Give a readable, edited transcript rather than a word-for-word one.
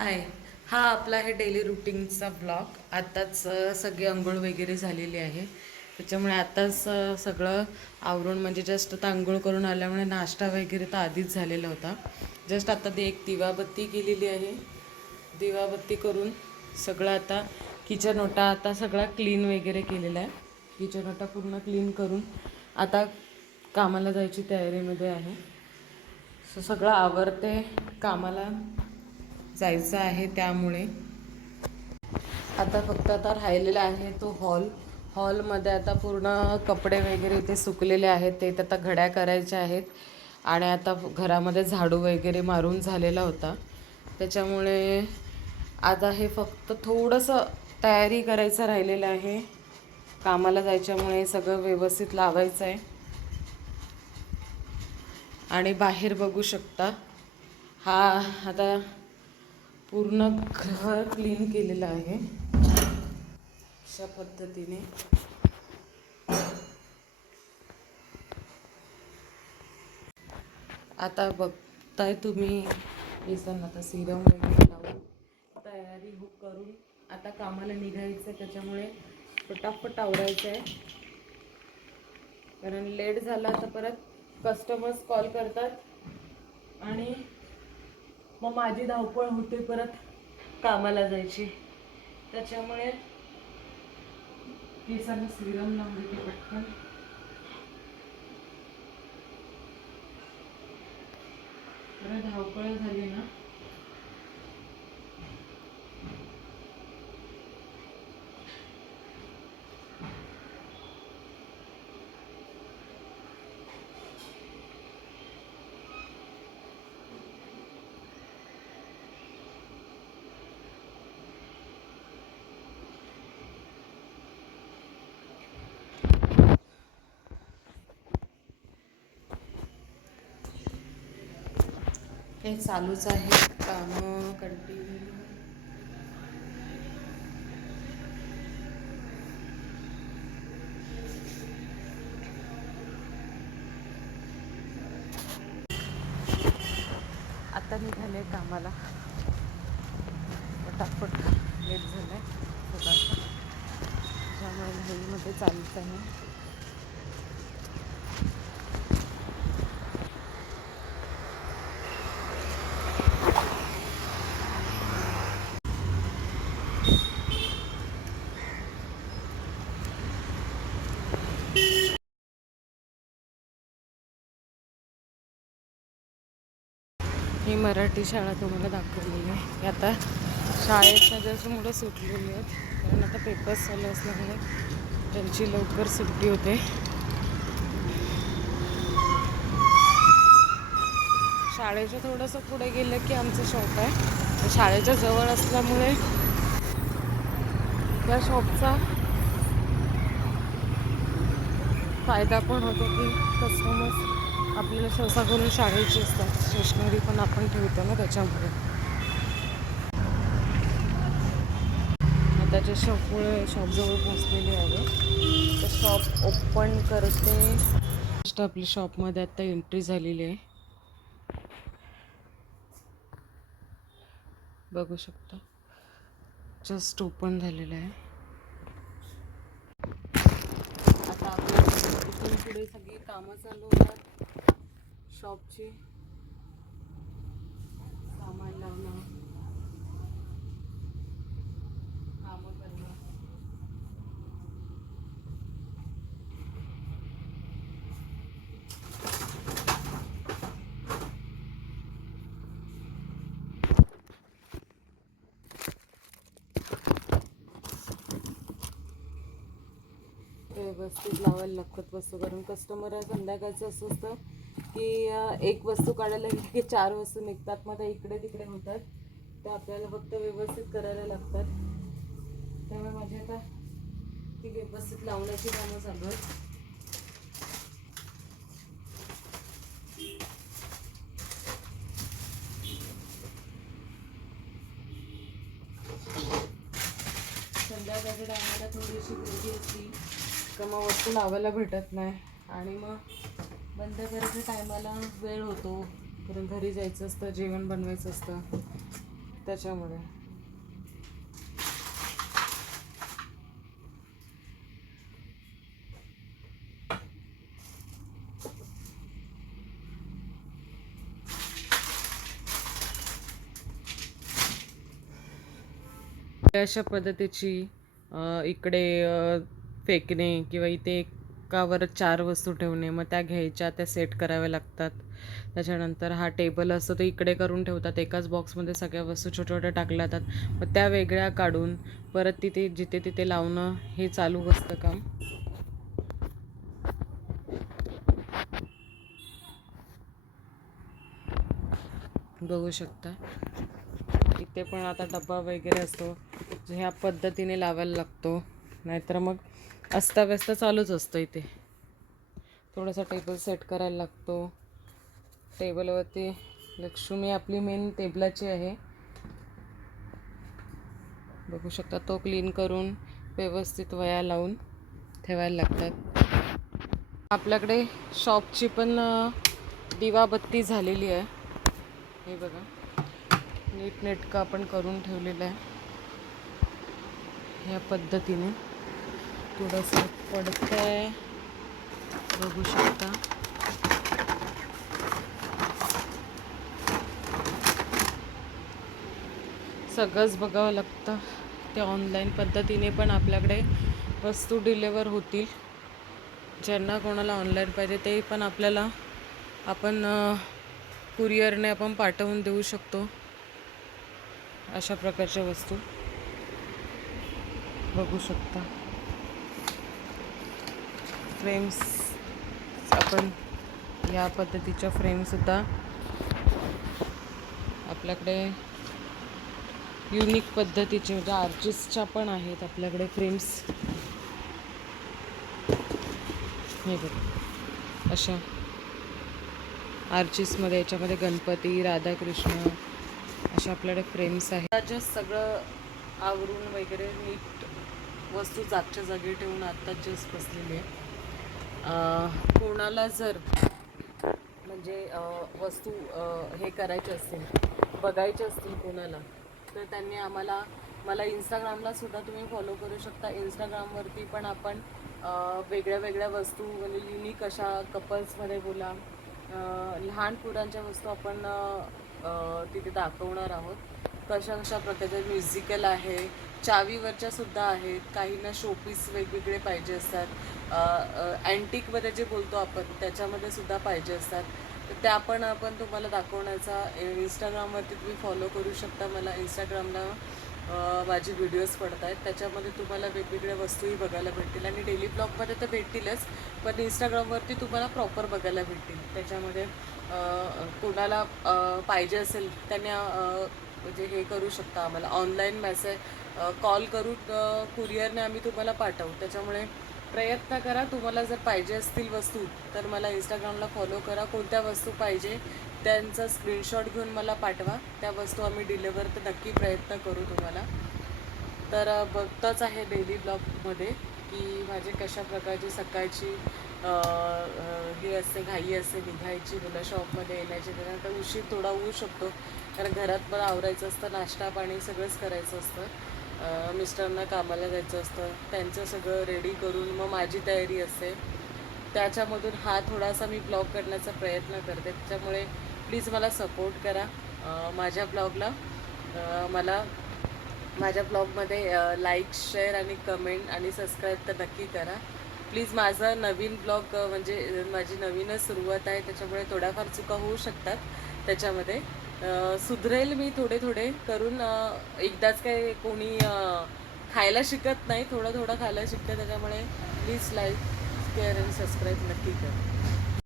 हाय. हा आपला आहे डेली रुटीनचा ब्लॉग. आत्ताच सगळी अंघोळ वगैरे झालेली आहे. त्याच्यामुळे आत्ताच सगळं आवरून म्हणजे जस्ट आता अंघोळ करून आल्यामुळे नाश्ता वगैरे तर आधीच झालेला होता. जस्ट आता ते एक दिवाबत्ती केलेली आहे. दिवाबत्ती करून सगळं आता किचन ओटा आता सगळा क्लीन वगैरे केलेला आहे. किचन ओटा पूर्ण क्लीन करून आता कामाला जायची तयारीमध्ये आहे. सगळं आवरते, कामाला जायचं आहे. त्यामुळे आता फक्त आता राहिलेला आहे तो हॉलमध्ये आता पूर्ण कपडे वगैरे इथे सुकलेले आहेत, ते आता घड्या करायच्या आहेत. आणि आता घरामध्ये झाडू वगैरे मारून झालेला होता. त्याच्यामुळे आता हे फक्त थोडंसं तयारी करायचं राहिलेलं आहे. कामाला जायच्यामुळे सगळं व्यवस्थित लावायचं आहे. आणि बाहेर बघू शकता, हा आता पूर्ण घर क्लीन केलेलं आहे अशा पद्धतीने. आता बघताय तुम्ही, केसांना आता सिरम वगैरे लावून तयारी करून आता कामाला निघायचं आहे. त्याच्यामुळे फटाफट आवरायचं आहे, कारण लेट झाला तर परत कस्टमर्स कॉल करतात आणि मग माझी धावपळ होते परत कामाला जायची. त्याच्यामुळे केसांना सिरम लावून देते पटकन. परत धावपळ झाली ना हे चालूच आहे कामं कंटिन्यू. आता निघाले कामाला, फटाफट लेट झालं आहे थोडासा, त्यामुळे घाईमध्ये चालत आहे. ही मराठी शाळा तुम्हाला दाखवलेली आहे. आता शाळेच्या जस्ट मुलं सुटलेली आहेत, कारण आता पेपर्स चालू असल्यामुळे त्यांची लवकर सुट्टी होते. शाळेच्या थोडंसं पुढे गेलं की आमचं शॉप आहे. शाळेच्या जवळ असल्यामुळे त्या शॉपचा फायदा पण होतो की कस्टमर्स आपल्याला सहसा करून शाळेची असतात. स्टेशनरी पण आपण ठेवतो ना, त्याच्यामुळे. त्याच्या शॉपजवळ पोचलेली आहे. तर शॉप ओपन करते. जस्ट आपली शॉपमध्ये आता एंट्री झालेली आहे, बघू शकता. जस्ट ओपन झालेलं आहे. आता आपल्या इथून पुढे सगळी कामं चालू होतात शॉपची. सामान लावणं, कामं करणं. व्यवस्थित लावायला लागतात वस्तू, कारण कस्टमर संध्याकाळचं असं असतं की एक वस्तू काढायला गेली की 4 वस्तू निघतात, मग ते इकडे तिकडे होतात. तर आपल्याला फक्त व्यवस्थित करायला लागतात. त्यामुळे माझी आता ती व्यवस्थित लावण्याची कामं चालू आहेत. संध्याकाळच्या टायमाला थोडीशी गर्दी असली तर मग वस्तू लावायला भेटत नाही, आणि मग बंद करायच्या टायमाला वेळ होतो, कारण घरी जायचं असतं, जेवण बनवायचं असतं. त्याच्यामुळे अशा पद्धतीची इकडे फेकणे किंवा इथे एकावर 4 वस्तू ठेवणे, मग त्या घ्यायच्या, त्या सेट कराव्या लागतात. त्याच्यानंतर हा टेबल असतो तो इकडे करून ठेवतात, एकाच बॉक्समध्ये सगळ्या वस्तू छोट्या छोट्या टाकल्या जातात, मग त्या वेगळ्या काढून परत तिथे जिथे तिथे लावणं हे चालू असतं काम. बघू शकता इथे पण आता डब्बा वगैरे असतो जो ह्या पद्धतीने लावायला लागतो, नाहीतर मग अस्ताव्यस्त चालूच असतं. इथे थोडासा टेबल सेट करायला लागतो. टेबलवरती लक्ष्मी आपली मेन टेबलाची आहे, बघू शकता. तो क्लीन करून व्यवस्थित वया लावून ठेवायला लागतात. आपल्याकडे शॉपची पण दिवाबत्ती झालेली आहे, हे बघा नीटनेटकं आपण करून ठेवलेलं आहे ह्या पद्धतीने. थोडंसं पडतंय, बघू शकता. सगळंच बघावं लागतं. ते ऑनलाईन पद्धतीने पण आपल्याकडे वस्तू डिलेवर होतील. ज्यांना कोणाला ऑनलाईन पाहिजे ते पण आपल्याला आपण कुरिअरने आपण पाठवून देऊ शकतो. अशा प्रकारच्या वस्तू बघू शकता. फ्रेम्स, आपण या पद्धतीच्या फ्रेमसुद्धा आपल्याकडे युनिक पद्धतीचे म्हणजे आर्चिसच्या पण आहेत आपल्याकडे फ्रेम्स. हे बघा अशा आर्चिसमध्ये, याच्यामध्ये गणपती, राधाकृष्ण अशा आपल्याकडे फ्रेम्स आहेत. त्याच्यात सगळं आवरून वगैरे नीट वस्तू जागच्या जागी ठेवून आत्ता जस्ट बसलेली आहे. कोणाला जर म्हणजे वस्तू हे करायचे असतील, बघायचे असतील कोणाला, तर त्यांनी मला इंस्टाग्रामला सुद्धा तुम्ही फॉलो करू शकता. इंस्टाग्रामवरती पण आपण वेगळ्या वेगळ्या वस्तू म्हणजे युनिक अशा कपल्समध्ये बोला, लहान पोरांच्या वस्तू आपण तिथे दाखवणार आहोत. कशा कशा प्रकारचे म्युझिकल आहे, चावीवरच्या सुद्धा आहेत, काहींना शोपीस वेगवेगळे पाहिजे असतात, अँटिकमध्ये जे बोलतो आपण त्याच्यामध्ये सुद्धा पाहिजे असतात. तर त्या पण आपण तुम्हाला दाखवण्याचा इंस्टाग्रामवरती तुम्ही फॉलो करू शकता. मला इंस्टाग्रामला माझे व्हिडिओज पडत आहेत, त्याच्यामध्ये तुम्हाला वेगवेगळ्या वस्तूही बघायला भेटतील आणि डेली ब्लॉगमध्ये तर भेटतीलच, पण इंस्टाग्रामवरती तुम्हाला प्रॉपर बघायला भेटतील. त्याच्यामध्ये कोणाला पाहिजे असेल त्यांनी म्हणजे हे करू शकता, आम्हाला ऑनलाईन मेसेज कॉल करून कुरिअरने आम्ही तुम्हाला पाठवू. त्याच्यामुळे प्रयत्न करा, तुम्हाला जर पाहिजे असतील वस्तू तर मला इंस्टाग्रामला फॉलो करा. कोणत्या वस्तू पाहिजे त्यांचा स्क्रीनशॉट घेऊन मला पाठवा, त्या वस्तू आम्ही डिलिव्हर तर नक्की प्रयत्न करू तुम्हाला. तर बघताच आहे डेली ब्लॉगमध्ये की माझे कशा प्रकारची सकाळची हे असते, घाई असते निघायची, मुलं शॉपमध्ये येण्याची. त्यानंतर उशीर थोडा होऊ शकतो, कारण घरात पण आवरायचं असतं, नाश्ता पाणी सगळंच करायचं असतं, मिस्टरांना कामाला जायचं असतं, त्यांचं सगळं रेडी करून मग माझी तयारी असते. त्याच्यामधून हा थोडासा मी ब्लॉग करण्याचा प्रयत्न करते. त्याच्यामुळे प्लीज मला सपोर्ट करा माझ्या ब्लॉगला. मला माझ्या ब्लॉगमध्ये लाईक, शेअर आणि कमेंट आणि सबस्क्राईब तर नक्की करा प्लीज. माझा नवीन ब्लॉग म्हणजे माझी नवीनच सुरुवात आहे, त्याच्यामुळे थोड्याफार चुका होऊ शकतात. त्याच्यामध्ये सुधरेल मी थोडे थोडे करून. एकदाच काही कोणी खायला शिकत नाही, थोडं थोडं खायला शिकतं. त्याच्यामुळे प्लीज लाईक, शेअर आणि सबस्क्राईब नक्की करा.